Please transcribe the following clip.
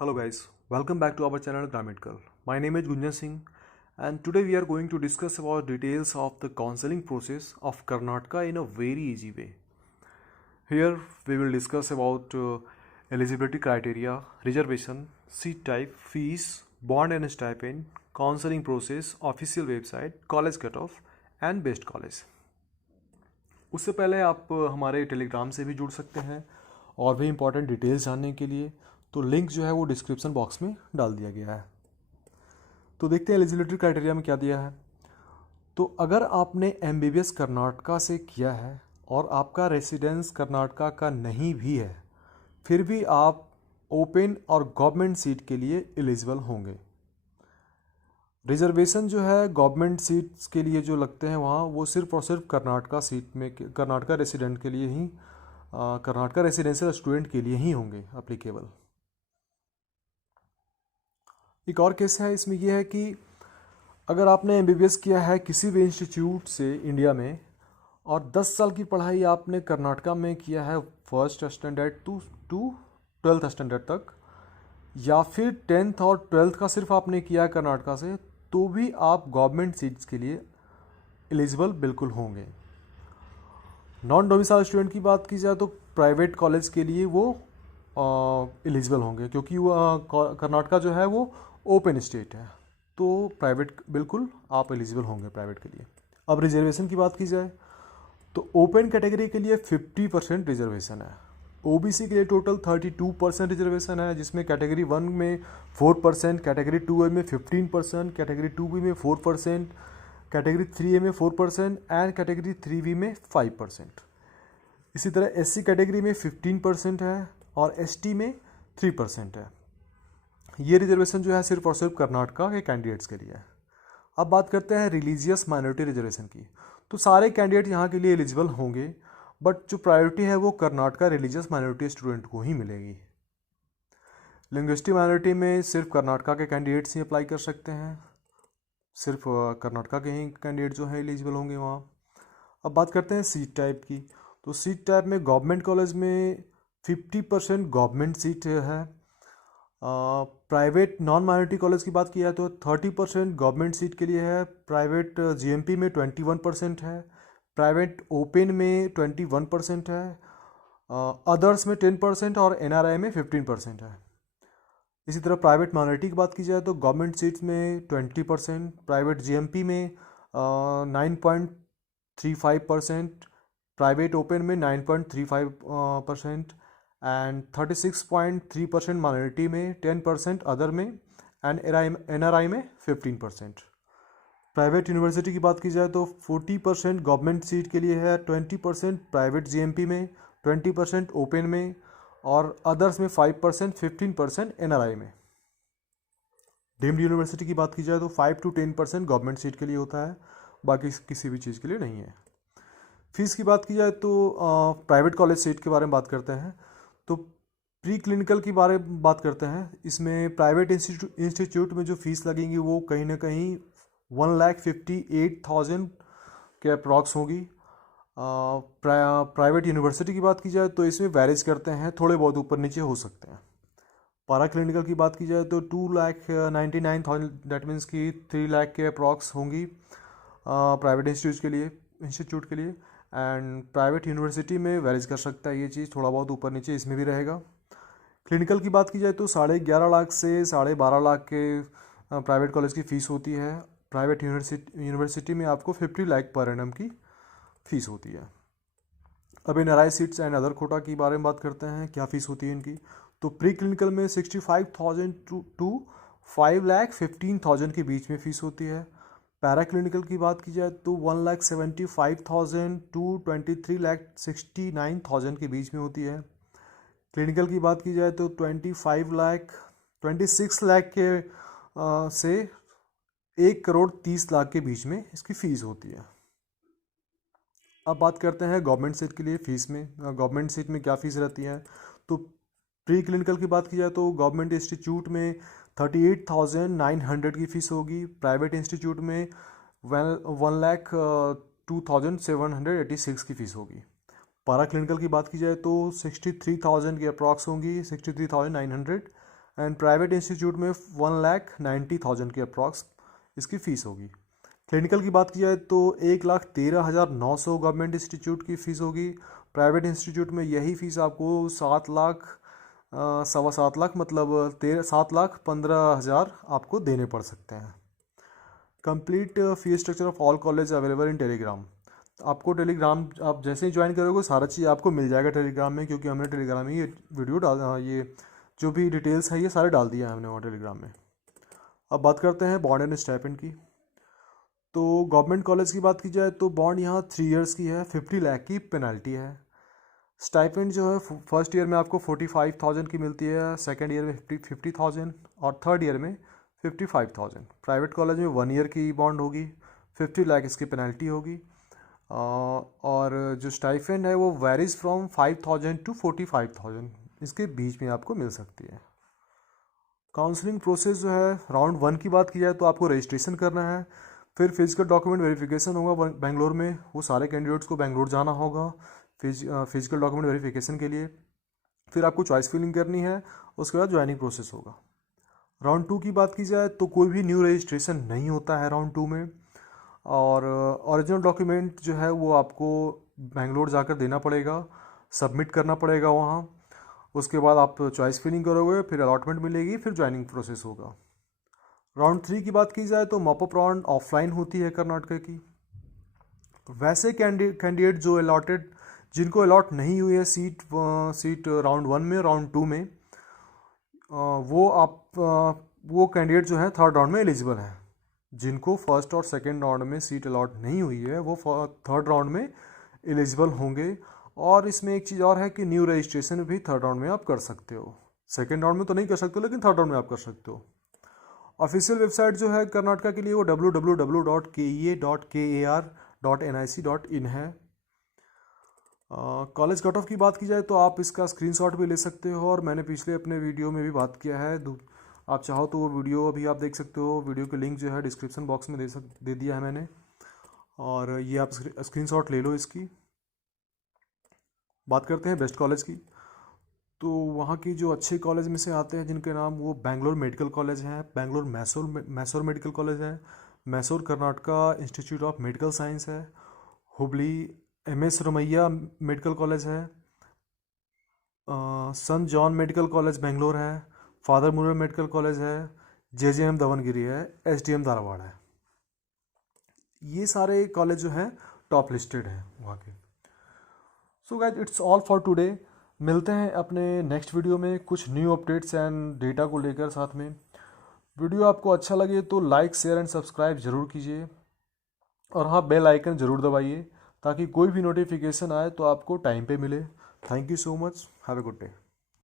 Hello guys, welcome back to our channel Grammatically. My name is Gunjan Singh and today we are going to discuss about details of the counseling process of Karnataka in a very easy way. Here we will discuss about eligibility criteria, reservation, seat type, fees, bond and stipend, counseling process, official website, college cutoff and best college. उससे पहले आप हमारे Telegram से भी जुड़ सकते हैं और भी इम्पोर्टेंट डिटेल्स जानने के लिए, तो लिंक जो है वो डिस्क्रिप्शन बॉक्स में डाल दिया गया है। तो देखते हैं एलिजिबिलिटी क्राइटेरिया में क्या दिया है। तो अगर आपने एमबीबीएस कर्नाटका से किया है और आपका रेसिडेंस कर्नाटका का नहीं भी है, फिर भी आप ओपन और गवर्नमेंट सीट के लिए एलिजिबल होंगे। रिजर्वेशन जो है गवर्नमेंट सीट्स के लिए जो लगते हैं वहाँ, वो सिर्फ और सिर्फ कर्नाटका सीट में कर्नाटका रेसिडेंट के लिए ही, कर्नाटका रेसिडेंशियल स्टूडेंट के लिए ही होंगे अप्लीकेबल। एक और केस है इसमें यह है कि अगर आपने एमबीबीएस किया है किसी भी इंस्टीट्यूट से इंडिया में और 10 साल की पढ़ाई आपने कर्नाटका में किया है first standard to 12th standard तक, या फिर 10th और 12th का सिर्फ आपने किया है कर्नाटका से, तो भी आप गवर्नमेंट सीट्स के लिए एलिजिबल बिल्कुल होंगे। नॉन डोमिसाइल स्टूडेंट की बात की जाए तो प्राइवेट कॉलेज के लिए वो एलिजिबल होंगे, क्योंकि वो कर्नाटका जो है वो ओपन स्टेट है, तो प्राइवेट बिल्कुल आप एलिजिबल होंगे प्राइवेट के लिए। अब रिजर्वेशन की बात की जाए तो ओपन कैटेगरी के लिए 50% रिजर्वेशन है, ओबीसी के लिए टोटल 32% रिजर्वेशन है, जिसमें कैटेगरी 1 में 4%, कैटेगरी 2A में 15%, कैटेगरी 2B में 4%, कैटेगरी 3A में 4% एंड कैटेगरी 3B में 5%। इसी तरह एससी कैटेगरी में 15% है और एसटी में 3% है। ये रिजर्वेशन जो है सिर्फ और सिर्फ कर्नाटका के कैंडिडेट्स के लिए है। अब बात करते हैं रिलीजियस माइनॉरिटी रिजर्वेशन की। तो सारे कैंडिडेट यहाँ के लिए एलिजिबल होंगे, बट जो प्रायोरिटी है वो कर्नाटका रिलीजियस माइनॉरिटी स्टूडेंट को ही मिलेगी। लिंग्विस्टिक माइनॉरिटी में सिर्फ कर्नाटका के कैंडिडेट्स ही अप्लाई कर सकते हैं, सिर्फ कर्नाटका के ही कैंडिडेट जो है एलिजिबल होंगे वहाँ। अब बात करते हैं सीट टाइप की। तो सीट टाइप में गवर्नमेंट कॉलेज में 50% गवर्नमेंट सीट है। प्राइवेट नॉन माइनॉरिटी कॉलेज की बात की जाए तो 30% गवर्नमेंट सीट के लिए है। प्राइवेट जीएमपी में 21% है। प्राइवेट ओपन में 21% है। अदर्स में 10% और एनआरआई में 15% है। इसी तरह प्राइवेट माइनॉरिटी की बात की जाए तो गवर्नमेंट सीट्स में 20%, प्राइवेट जीएमपी में 9.35%, प्राइवेट ओपन में 9.35% एंड 36.3% माइनॉरिटी में, 10% अदर में एंड एनआरआई में 15%। प्राइवेट यूनिवर्सिटी की बात की जाए तो 40% गवर्नमेंट सीट के लिए है, 20% प्राइवेट जीएमपी में, 20% ओपन में और अदर्स में 5%, 15% एनआरआई में। डीम्ड यूनिवर्सिटी की बात की जाए तो 5 to 10% गवर्नमेंट सीट के लिए होता है, बाकी किसी भी चीज़ के लिए नहीं है। फीस की बात की जाए तो प्राइवेट कॉलेज सीट के बारे में बात करते हैं। तो प्री क्लिनिकल की बारे में बात करते हैं। इसमें प्राइवेट इंस्टीट्यूट में जो फीस लगेंगी वो कहीं ना कहीं 1,58,000 के अप्रॉक्स होगी। प्राइवेट यूनिवर्सिटी की बात की जाए तो इसमें वैरेज करते हैं, थोड़े बहुत ऊपर नीचे हो सकते हैं। पारा क्लिनिकल की बात की जाए तो 2,99,000, दैट मीन्स कि 3 लाख के अप्रॉक्स होंगी प्राइवेट इंस्टीट्यूट के लिए एंड प्राइवेट यूनिवर्सिटी में वैरेज कर सकता है ये चीज़, थोड़ा बहुत ऊपर नीचे इसमें भी रहेगा। क्लिनिकल की बात की जाए तो 11.5 लाख से 12.5 लाख के प्राइवेट कॉलेज की फ़ीस होती है। प्राइवेट यूनिवर्सिटी में आपको 50 लाख पर एनम की फ़ीस होती है। अब NRI seats and other quota की बारे में बात करते हैं, क्या फ़ीस होती है इनकी। तो प्री क्लिनिकल में 65,000 टू 5,15,000 के बीच में फ़ीस होती है। पैरा क्लिनिकल की बात की जाए तो 1,75,000 टू 23,69,000 के बीच में होती है। क्लिनिकल की बात की जाए तो 26 लाख के से 1,30,00,000 के बीच में इसकी फ़ीस होती है। अब बात करते हैं गवर्नमेंट सीट के लिए फ़ीस में। गवर्नमेंट सीट में क्या फ़ीस रहती है। तो प्री क्लिनिकल की बात की जाए तो गवर्नमेंट इंस्टीट्यूट में 38,900 की फ़ीस होगी। प्राइवेट इंस्टीट्यूट में 1,02,786 की फ़ीस होगी। पारा क्लिनिकल की बात की जाए तो 63,000 की अप्रॉक्स होंगी, 63,900 एंड प्राइवेट इंस्टीट्यूट में 1,90,000 की अप्रॉक्स इसकी फ़ीस होगी। क्लिनिकल की बात की जाए तो 1,13,900 गवर्नमेंट इंस्टीट्यूट की फ़ीस होगी। प्राइवेट इंस्टीट्यूट में यही फ़ीस आपको 7,00,000 मतलब 7,15,000 आपको देने पड़ सकते हैं। Complete fees structure of all college available in Telegram. आपको टेलीग्राम आप जैसे ही ज्वाइन करोगे सारा चीज़ आपको मिल जाएगा टेलीग्राम में, क्योंकि हमने टेलीग्राम में ये वीडियो ये जो भी डिटेल्स है ये सारे डाल दिया है हमने वहाँ टेलीग्राम में। अब बात करते हैं बॉन्ड एंड स्टाइपेंड की। तो गवर्नमेंट कॉलेज की बात की जाए तो बॉन्ड यहाँ 3 इयर्स की है, 50 लाख की पेनल्टी है। स्टाइपेंड जो है फर्स्ट ईयर में आपको 45,000 की मिलती है, सेकेंड ईयर में 50,000 और थर्ड ईयर में 55,000। प्राइवेट कॉलेज में 1 ईयर की बॉन्ड होगी, 50 लाख इसकी पेनल्टी होगी। और जो स्टाइपेंड है वो वेरीज फ्रॉम 5,000 टू 45,000, इसके बीच में आपको मिल सकती है। काउंसलिंग प्रोसेस जो है राउंड 1 की बात की जाए तो आपको रजिस्ट्रेशन करना है, फिर फिजिकल डॉक्यूमेंट वेरिफिकेशन होगा बेंगलोर में, वो सारे कैंडिडेट्स को बेंगलोर जाना होगा फिजिकल डॉक्यूमेंट वेरिफिकेशन के लिए। फिर आपको चॉइस फिलिंग करनी है, उसके बाद ज्वाइनिंग प्रोसेस होगा। राउंड 2 की बात की जाए तो कोई भी न्यू रजिस्ट्रेशन नहीं होता है राउंड 2 में, और ओरिजिनल डॉक्यूमेंट जो है वो आपको बेंगलोर जाकर देना पड़ेगा, सबमिट करना पड़ेगा वहाँ। उसके बाद आप चॉइस फिलिंग करोगे, फिर अलॉटमेंट मिलेगी, फिर ज्वाइनिंग प्रोसेस होगा। राउंड 3 की बात की जाए तो मॉपअप राउंड ऑफलाइन होती है कर्नाटक की। वैसे कैंडिडेट जो अलॉटेड जिनको अलॉट नहीं हुई है सीट राउंड 1 में, राउंड 2 में, वो कैंडिडेट जो है थर्ड राउंड में एलिजिबल हैं। जिनको फर्स्ट और सेकेंड राउंड में सीट अलॉट नहीं हुई है वो थर्ड राउंड में एलिजिबल होंगे। और इसमें एक चीज़ और है कि न्यू रजिस्ट्रेशन भी थर्ड राउंड में आप कर सकते हो। सेकेंड राउंड में तो नहीं कर सकते हो, लेकिन थर्ड राउंड में आप कर सकते हो। ऑफिशियल वेबसाइट जो है कर्नाटका के लिए वो www.kea.kar.nic.in है। कॉलेज कट ऑफ की बात की जाए तो आप इसका स्क्रीनशॉट भी ले सकते हो, और मैंने पिछले अपने वीडियो में भी बात किया है। आप चाहो तो वो वीडियो अभी आप देख सकते हो, वीडियो के लिंक जो है डिस्क्रिप्शन बॉक्स में दे दिया है मैंने, और ये आप स्क्रीनशॉट ले लो इसकी। बात करते हैं बेस्ट कॉलेज की। तो वहाँ की जो अच्छे कॉलेज में से आते हैं जिनके नाम वो बेंगलोर मेडिकल कॉलेज हैं, बेंगलोर मैसूर मेडिकल कॉलेज है, Mysore Karnataka institute of medical science है, Hubli MS Ramaiah medical college है, saint John medical college Bangalore है, फादर मुरर मेडिकल कॉलेज है, JJM दावनगिरी है, SDM धारवाड़ है। ये सारे कॉलेज जो हैं टॉप लिस्टेड हैं वहाँ के। So guys it's all for today. मिलते हैं अपने नेक्स्ट वीडियो में कुछ न्यू अपडेट्स एंड डेटा को लेकर साथ में। वीडियो आपको अच्छा लगे तो लाइक शेयर एंड सब्सक्राइब ज़रूर कीजिए, और हाँ बेल आइकन ज़रूर दबाइए ताकि कोई भी नोटिफिकेशन आए तो आपको टाइम पे मिले। Thank you so much, have a good day.